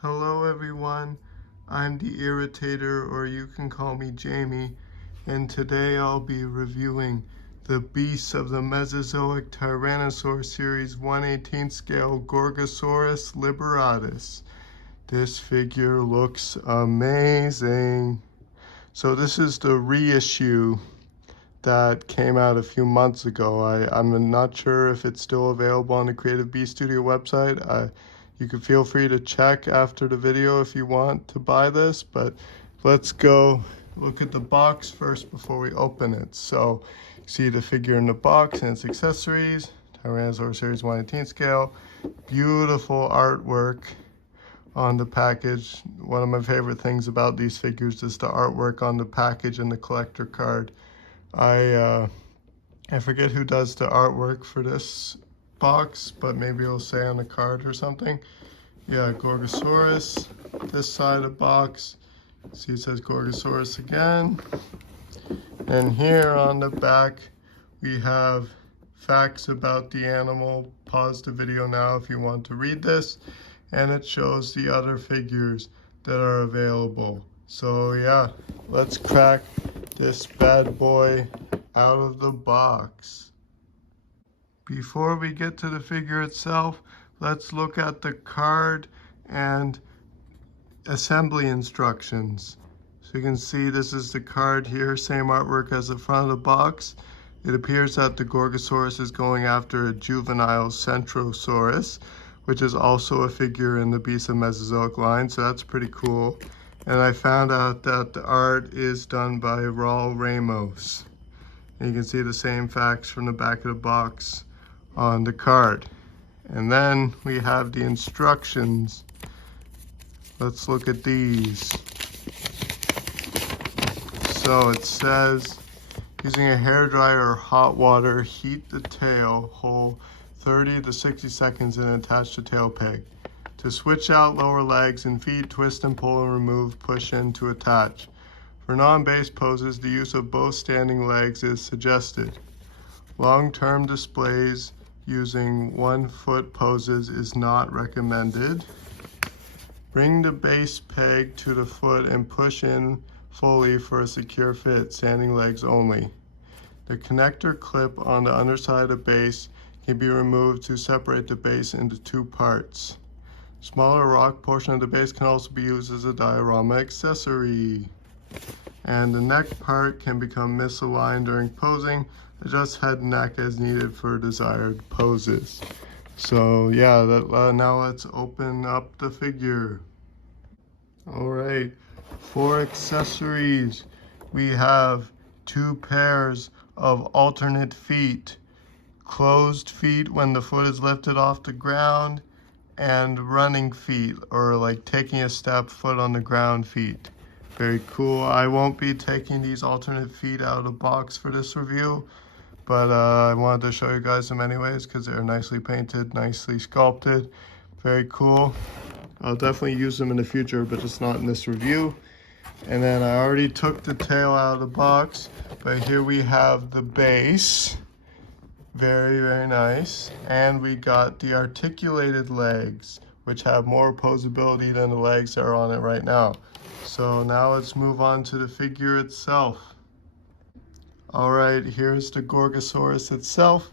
Hello everyone, I'm the Irritator, or you can call me Jamie, and today I'll be reviewing the beasts of the Mesozoic Tyrannosaur series 1/18 scale Gorgosaurus libratus. This figure looks amazing. So this is the reissue that came out a few months ago. I'm not sure if it's still available on the Creative Beast Studio website. You can feel free to check after the video if you want to buy this, but let's go look at the box first before we open it. So you see the figure in the box and its accessories, Tyrannosaur Series 1/18 scale, beautiful artwork on the package. One of my favorite things about these figures is the artwork on the package and the collector card. I forget who does the artwork for this box, but maybe it'll say on the card or something. Yeah, Gorgosaurus. This side of the box, see it says Gorgosaurus again. And here on the back, we have facts about the animal. Pause the video now if you want to read this. And it shows the other figures that are available. So yeah, let's crack this bad boy out of the box. Before we get to the figure itself, let's look at the card and assembly instructions. So you can see this is the card here, same artwork as the front of the box. It appears that the Gorgosaurus is going after a juvenile Centrosaurus, which is also a figure in the Beasts of Mesozoic line, so that's pretty cool. And I found out that the art is done by Raul Ramos. And you can see the same facts from the back of the box on the card. And then we have the instructions. Let's look at these. So it says, using a hairdryer or hot water, heat the tail hole 30 to 60 seconds and attach the tail peg. To switch out lower legs and feet, twist and pull and remove, push in to attach. For non-base poses, the use of both standing legs is suggested. Long-term displays using 1-foot poses is not recommended. Bring the base peg to the foot and push in fully for a secure fit, standing legs only. The connector clip on the underside of the base can be removed to separate the base into two parts. Smaller rock portion of the base can also be used as a diorama accessory. And the neck part can become misaligned during posing. Adjust head and neck as needed for desired poses. So yeah, now let's open up the figure. All right, for accessories, we have 2 pairs of alternate feet. Closed feet when the foot is lifted off the ground, and running feet, or like taking a step, foot on the ground feet. Very cool. I won't be taking these alternate feet out of the box for this review, but I wanted to show you guys them anyways because they're nicely painted, nicely sculpted. Very cool. I'll definitely use them in the future, but just not in this review. And then I already took the tail out of the box, but here we have the base. Very, very nice. And we got the articulated legs, which have more posability than the legs that are on it right now. So now let's move on to the figure itself. All right, here's the Gorgosaurus itself.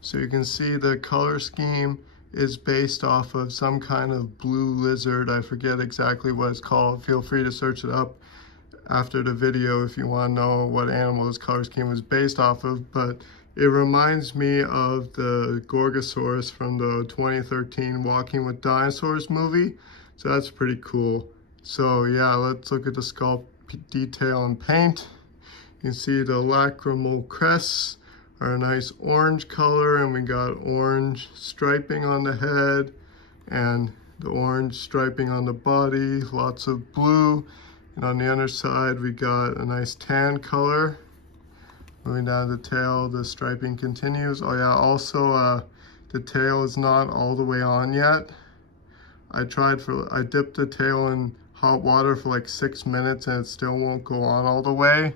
So you can see the color scheme is based off of some kind of blue lizard. I forget exactly what it's called. Feel free to search it up after the video if you want to know what animal this color scheme was based off of, but it reminds me of the Gorgosaurus from the 2013 Walking with Dinosaurs movie, so that's pretty cool. So yeah, let's look at the sculpt detail and paint. You can see the lacrimal crests are a nice orange color, and we got orange striping on the head and the orange striping on the body, lots of blue. And on the underside, we got a nice tan color. Moving down the tail, the striping continues. Oh yeah, also the tail is not all the way on yet. I dipped the tail in hot water for like 6 minutes and it still won't go on all the way.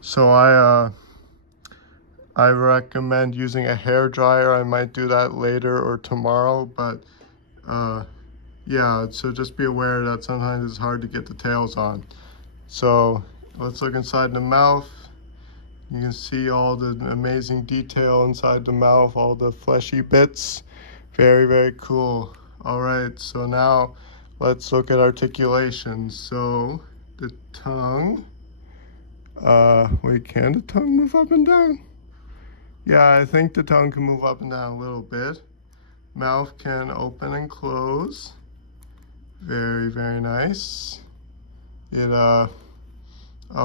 So I recommend using a hair dryer. I might do that later or tomorrow, but yeah, so just be aware that sometimes it's hard to get the tails on. So let's look inside the mouth. You can see all the amazing detail inside the mouth, all the fleshy bits. Very, very cool. All right, so now let's look at articulation. So the tongue, wait, can the tongue move up and down? Yeah, I think the tongue can move up and down a little bit. Mouth can open and close. Very, very nice. It, oh,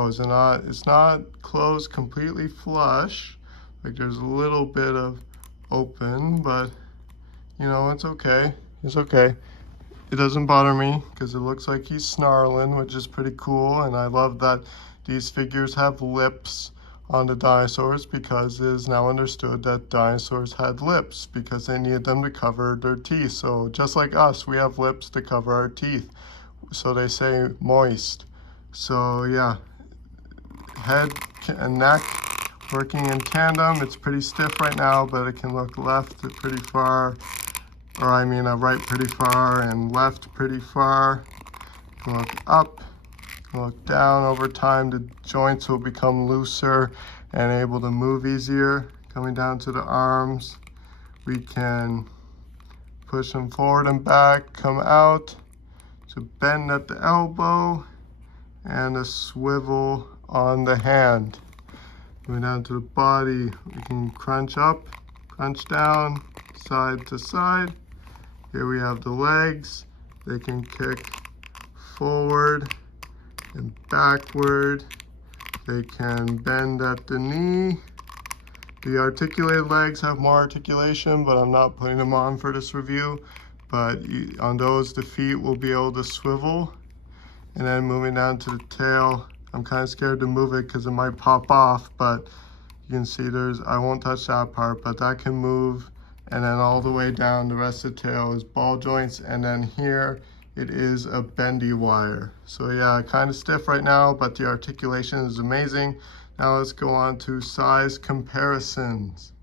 it's not closed completely flush. Like there's a little bit of open, but you know, it's okay. It's okay. It doesn't bother me because it looks like he's snarling, which is pretty cool. And I love that these figures have lips on the dinosaurs because it is now understood that dinosaurs had lips because they needed them to cover their teeth. So just like us, we have lips to cover our teeth. So they say moist. So yeah, head and neck working in tandem. It's pretty stiff right now, but it can look left pretty far, or I mean right pretty far and left pretty far. You can look up, you can look down. Over time the joints will become looser and able to move easier. Coming down to the arms, we can push them forward and back, come out, to bend at the elbow, and a swivel on the hand. Going down to the body, we can crunch up, crunch down, side to side. Here we have the legs. They can kick forward and backward. They can bend at the knee. The articulated legs have more articulation, but I'm not putting them on for this review. But on those, the feet will be able to swivel. And then moving down to the tail, I'm kind of scared to move it because it might pop off, but you can see I won't touch that part, but that can move. And then all the way down, the rest of the tail is ball joints. And then here, it is a bendy wire. So yeah, kind of stiff right now, but the articulation is amazing. Now let's go on to size comparisons.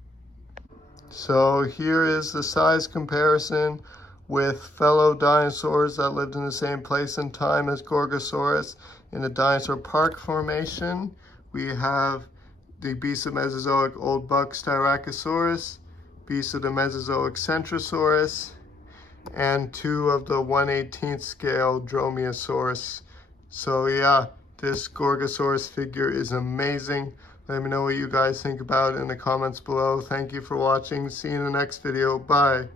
So here is the size comparison with fellow dinosaurs that lived in the same place and time as Gorgosaurus. In the dinosaur park formation, we have the beast of Mesozoic old buck Styracosaurus, beast of the Mesozoic Centrosaurus, and two of the 1/18th scale Dromaeosaurus. So yeah, this Gorgosaurus figure is amazing. Let me know what you guys think about it in the comments below. Thank you for watching. See you in the next video. Bye.